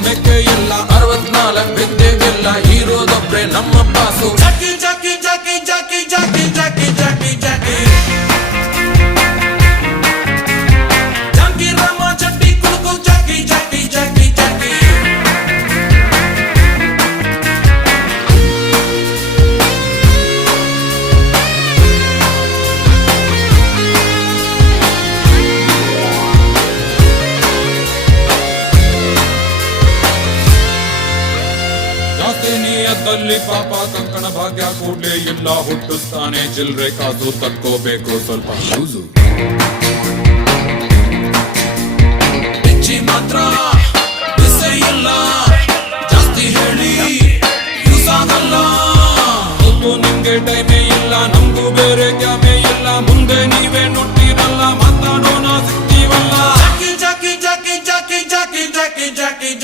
ಮೆಕ್ಕೆ ಇಲ್ಲ 64 ವಿದ್ಯೆಗಿಲ್ಲ ಇರೋದೊಬ್ರೆ ನಮ್ಮ ಬಾಸು ಜಾಕಿ ಜಾಕಿ ಜಾಕಿ ಜಾಕಿ ಜಾಕಿ ಜಾಕಿ ಜಾಕಿ ಜಾಕಿ ಜಾಕಿ ರಾಮ ಚಟ್ಟಿ ಕುಡುಕು ಜಾಕಿ ಜಾಕಿ ಜಾಕಿ ಜಾಕಿ ನಿಯತ್ತಲ್ಲಿ ಪಾಪ ಕಂಕಣ ಭಾಗ್ಯ ಕೂಡ್ಲೇ ಇಲ್ಲ ಹುಟ್ಟುತ್ತಾನೆ ಚಿಲ್ರೆ ಕಾಸು ತಕ್ಕೋಬೇಕು ಸ್ವಲ್ಪ ಯೂಸು ಮಾತ್ರ